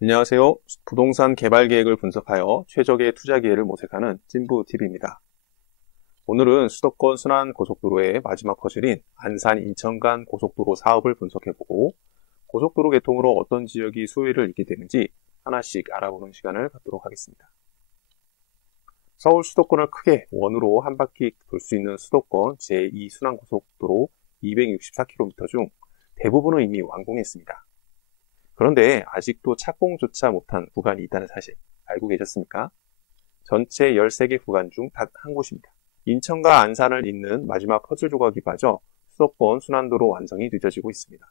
안녕하세요. 부동산 개발 계획을 분석하여 최적의 투자 기회를 모색하는 찐부TV입니다. 오늘은 수도권 순환고속도로의 마지막 퍼즐인 안산 인천 간 고속도로 사업을 분석해보고 고속도로 개통으로 어떤 지역이 수혜를 입게 되는지 하나씩 알아보는 시간을 갖도록 하겠습니다. 서울 수도권을 크게 원으로 한 바퀴 돌 수 있는 수도권 제2순환고속도로 264km 중 대부분은 이미 완공했습니다. 그런데 아직도 착공조차 못한 구간이 있다는 사실 알고 계셨습니까? 전체 13개 구간 중 단 한 곳입니다. 인천과 안산을 잇는 마지막 퍼즐 조각이 빠져 수도권 순환도로 완성이 늦어지고 있습니다.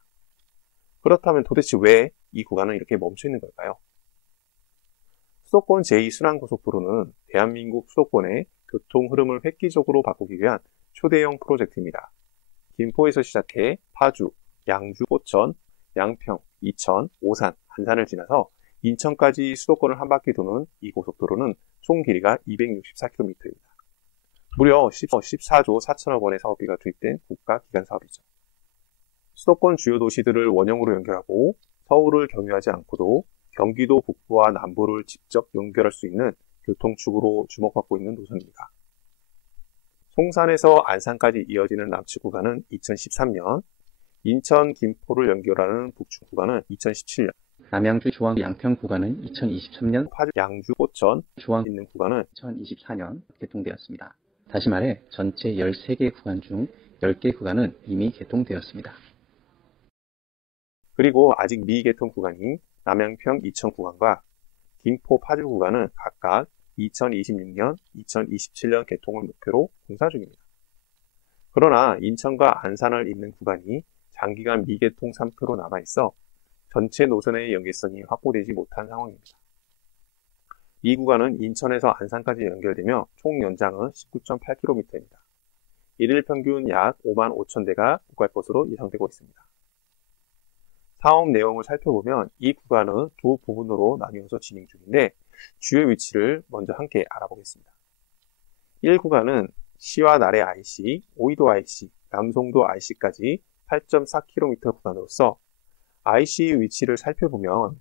그렇다면 도대체 왜 이 구간은 이렇게 멈춰 있는 걸까요? 수도권 제2순환고속도로는 대한민국 수도권의 교통 흐름을 획기적으로 바꾸기 위한 초대형 프로젝트입니다. 김포에서 시작해 파주, 양주, 포천, 양평, 이천, 오산, 안산을 지나서 인천까지 수도권을 한 바퀴 도는 이 고속도로는 총 길이가 264km입니다. 무려 14조 4천억 원의 사업비가 투입된 국가 기관 사업이죠. 수도권 주요 도시들을 원형으로 연결하고 서울을 경유하지 않고도 경기도 북부와 남부를 직접 연결할 수 있는 교통축으로 주목받고 있는 노선입니다. 송산에서 안산까지 이어지는 남측 구간은 2013년, 인천, 김포를 연결하는 북측 구간은 2017년, 남양주 조항 양평 구간은 2023년, 파주, 양주, 포천 조항 있는 구간은 2024년 개통되었습니다. 다시 말해 전체 13개 구간 중 10개 구간은 이미 개통되었습니다. 그리고 아직 미개통 구간이 남양평, 이천 구간과 김포, 파주 구간은 각각 2026년, 2027년 개통을 목표로 공사 중입니다. 그러나 인천과 안산을 잇는 구간이 장기간 미개통 상태로 남아있어 전체 노선의 연계성이 확보되지 못한 상황입니다. 이 구간은 인천에서 안산까지 연결되며 총 연장은 19.8km입니다. 일일 평균 약 5만 5천 대가 오갈 것으로 예상되고 있습니다. 사업 내용을 살펴보면 이 구간은 두 부분으로 나뉘어서 진행 중인데 주요 위치를 먼저 함께 알아보겠습니다. 1구간은 시와 나래 IC, 오이도 IC, 남송도 IC까지 8.4km 구간으로서 IC 위치를 살펴보면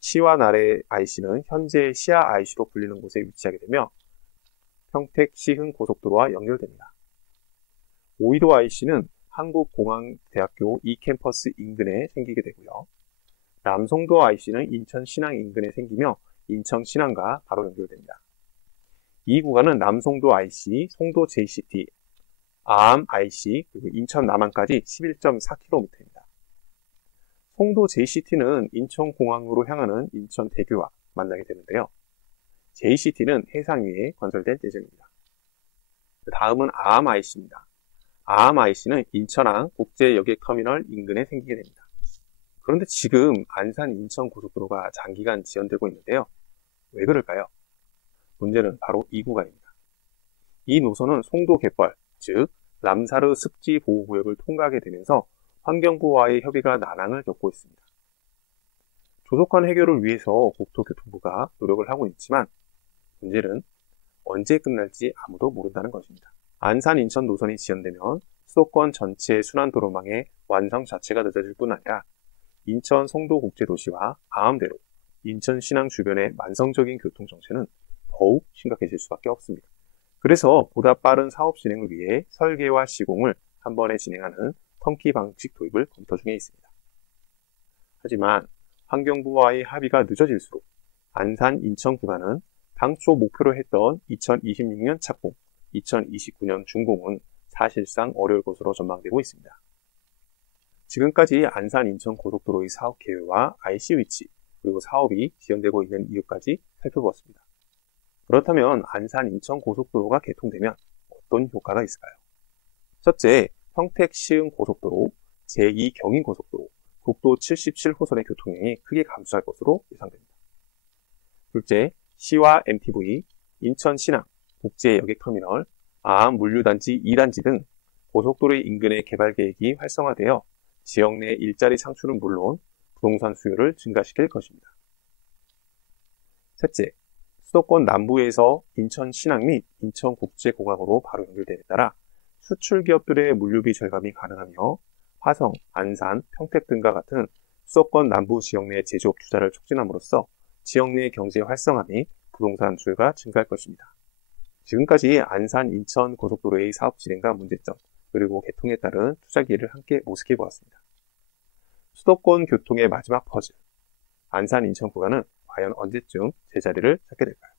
시와 나래 IC는 현재 시아 IC로 불리는 곳에 위치하게 되며 평택 시흥 고속도로와 연결됩니다. 오이도 IC는 한국공항대학교 이캠퍼스 인근에 생기게 되고요. 남송도 IC는 인천 신항 인근에 생기며 인천 신항과 바로 연결됩니다. 이 구간은 남송도 IC, 송도 JCT, 아암 IC, 그리고 인천 남항까지 11.4km입니다. 송도 JCT는 인천공항으로 향하는 인천대교와 만나게 되는데요. JCT는 해상 위에 건설될 예정입니다. 다음은 아암 IC입니다. 아암 IC는 인천항 국제여객터미널 인근에 생기게 됩니다. 그런데 지금 안산 인천 고속도로가 장기간 지연되고 있는데요. 왜 그럴까요? 문제는 바로 이 구간입니다. 이 노선은 송도 갯벌, 즉 람사르 습지 보호구역을 통과하게 되면서 환경부와의 협의가 난항을 겪고 있습니다. 조속한 해결을 위해서 국토교통부가 노력을 하고 있지만 문제는 언제 끝날지 아무도 모른다는 것입니다. 안산 인천 노선이 지연되면 수도권 전체 순환도로망의 완성 자체가 늦어질 뿐 아니라 인천 송도 국제도시와 아암대로 인천 신항 주변의 만성적인 교통 정체는 더욱 심각해질 수밖에 없습니다. 그래서 보다 빠른 사업 진행을 위해 설계와 시공을 한 번에 진행하는 턴키 방식 도입을 검토 중에 있습니다. 하지만 환경부와의 합의가 늦어질수록 안산 인천 구간은 당초 목표로 했던 2026년 착공, 2029년 준공은 사실상 어려울 것으로 전망되고 있습니다. 지금까지 안산 인천 고속도로의 사업 계획과 IC 위치, 그리고 사업이 지연되고 있는 이유까지 살펴보았습니다. 그렇다면 안산 인천 고속도로가 개통되면 어떤 효과가 있을까요? 첫째, 평택 시흥 고속도로, 제2경인 고속도로, 국도 77호선의 교통량이 크게 감소할 것으로 예상됩니다. 둘째, 시와 MTV, 인천 신항, 국제여객터미널, 아암 물류단지 2단지 등 고속도로의 인근의 개발 계획이 활성화되어 지역 내 일자리 창출은 물론 부동산 수요를 증가시킬 것입니다. 셋째, 수도권 남부에서 인천 신항 및 인천국제공항으로 바로 연결됨에 따라 수출 기업들의 물류비 절감이 가능하며 화성, 안산, 평택 등과 같은 수도권 남부 지역 내 제조업 투자를 촉진함으로써 지역 내 경제 활성화 및 부동산 수요가 증가할 것입니다. 지금까지 안산 인천 고속도로의 사업 진행과 문제점, 그리고 개통에 따른 투자 기회를 함께 모색해 보았습니다. 수도권 교통의 마지막 퍼즐, 안산 인천 구간은 과연 언제쯤 제자리를 찾게 될까요?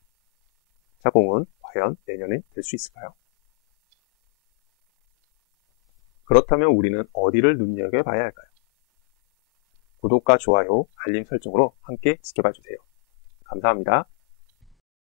착공은 과연 내년에 될 수 있을까요? 그렇다면 우리는 어디를 눈여겨봐야 할까요? 구독과 좋아요, 알림 설정으로 함께 지켜봐 주세요. 감사합니다.